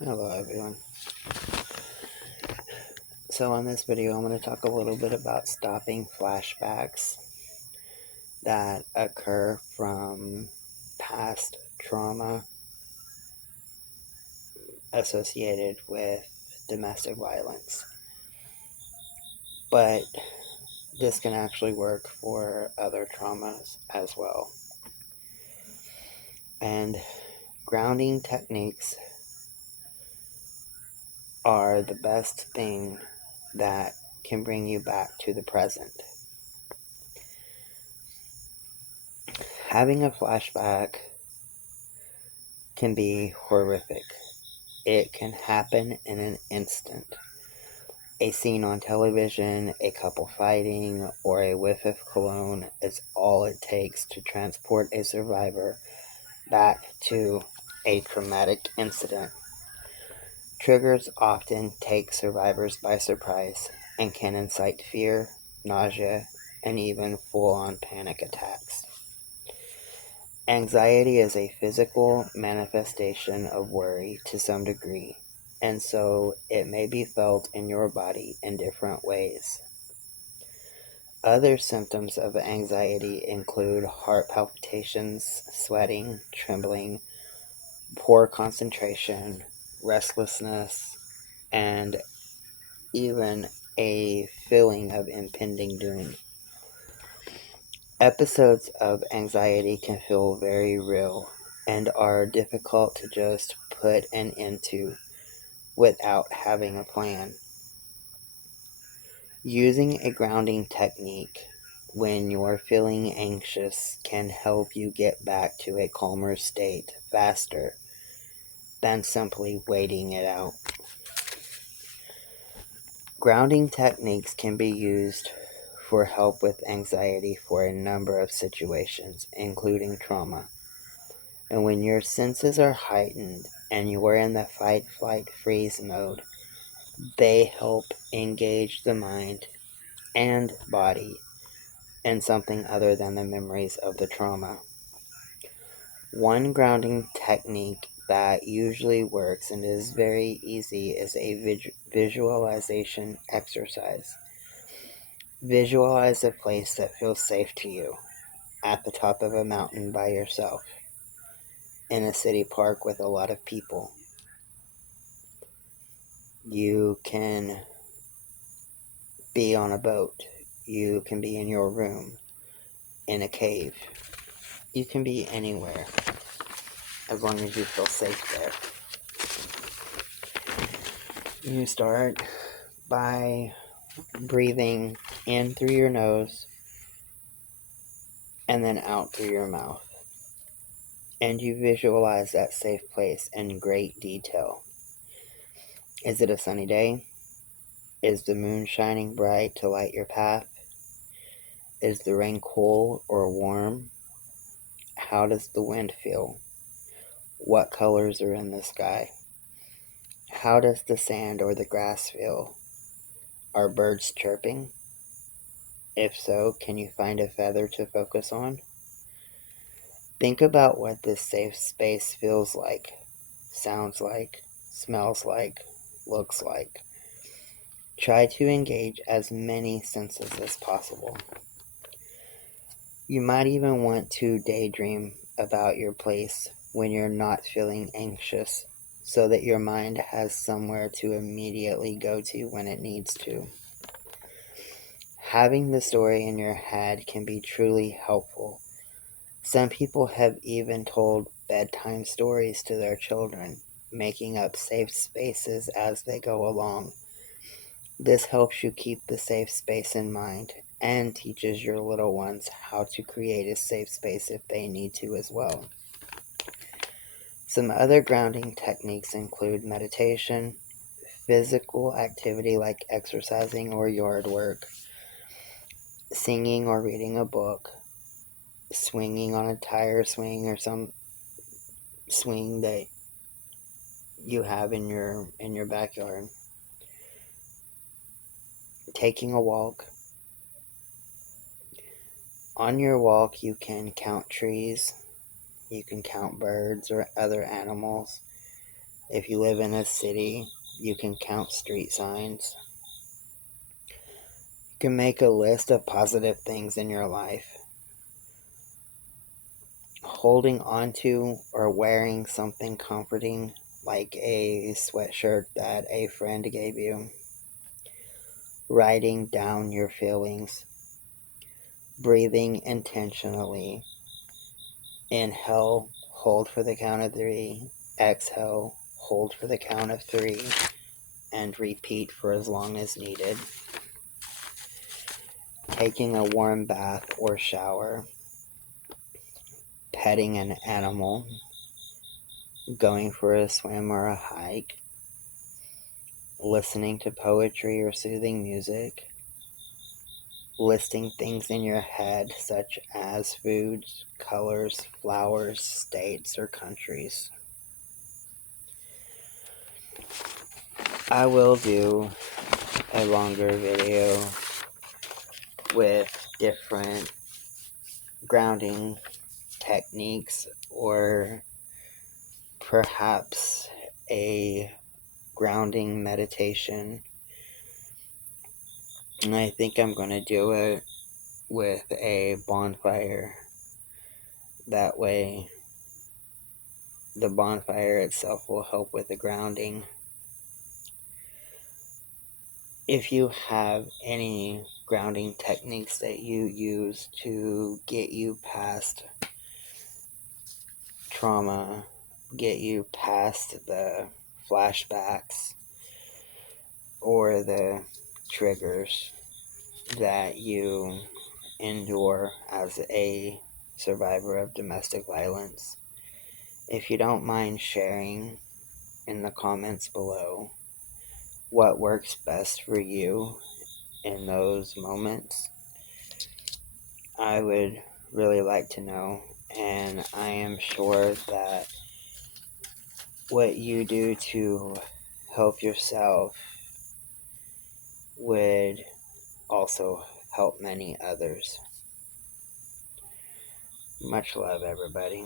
Hello everyone. So on this video I'm going to talk a little bit about stopping flashbacks that occur from past trauma associated with domestic violence. But this can actually work for other traumas as well. And grounding techniques are the best thing that can bring you back to the present. Having a flashback can be horrific. It can happen in an instant. A scene on television, a couple fighting, or a whiff of cologne is all it takes to transport a survivor back to a traumatic incident. Triggers often take survivors by surprise and can incite fear, nausea, and even full-on panic attacks. Anxiety is a physical manifestation of worry to some degree, and so it may be felt in your body in different ways. Other symptoms of anxiety include heart palpitations, sweating, trembling, poor concentration, restlessness, and even a feeling of impending doom. Episodes of anxiety can feel very real and are difficult to just put an end to without having a plan. Using a grounding technique when you're feeling anxious can help you get back to a calmer state faster than simply waiting it out. Grounding techniques can be used for help with anxiety for a number of situations, including trauma. And when your senses are heightened and you are in the fight, flight, freeze mode, they help engage the mind and body in something other than the memories of the trauma. One grounding technique that usually works and is very easy is a visualization exercise. Visualize a place that feels safe to you, at the top of a mountain by yourself, in a city park with a lot of people. You can be on a boat. You can be in your room, in a cave. You can be anywhere, as long as you feel safe there. You start by breathing in through your nose and then out through your mouth. And you visualize that safe place in great detail. Is it a sunny day? Is the moon shining bright to light your path? Is the rain cool or warm? How does the wind feel? What colors are in the sky? How does the sand or the grass feel? Are birds chirping? If so, can you find a feather to focus on? Think about what this safe space feels like, sounds like, smells like, looks like. Try to engage as many senses as possible. You might even want to daydream about your place when you're not feeling anxious, so that your mind has somewhere to immediately go to when it needs to. Having the story in your head can be truly helpful. Some people have even told bedtime stories to their children, making up safe spaces as they go along. This helps you keep the safe space in mind and teaches your little ones how to create a safe space if they need to as well. Some other grounding techniques include meditation, physical activity like exercising or yard work, singing or reading a book, swinging on a tire swing or some swing that you have in your backyard, taking a walk. On your walk, you can count trees, you can count birds or other animals, If you live in a city, you can count street signs. You can make a list of positive things in your life. Holding onto or wearing something comforting, like a sweatshirt that a friend gave you. Writing down your feelings. Breathing intentionally. Inhale, hold for the count of 3. Exhale, hold for the count of 3. And repeat for as long as needed. Taking a warm bath or shower. Petting an animal. Going for a swim or a hike. Listening to poetry or soothing music. Listing things in your head such as foods, colors, flowers, states, or countries. I will do a longer video with different grounding techniques, or perhaps a grounding meditation. And I think I'm going to do it with a bonfire. That way, the bonfire itself will help with the grounding. If you have any grounding techniques that you use to get you past trauma, get you past the flashbacks or the triggers that you endure as a survivor of domestic violence, if you don't mind sharing in the comments below what works best for you in those moments, I would really like to know. And I am sure that what you do to help yourself would also help many others. Much love, everybody.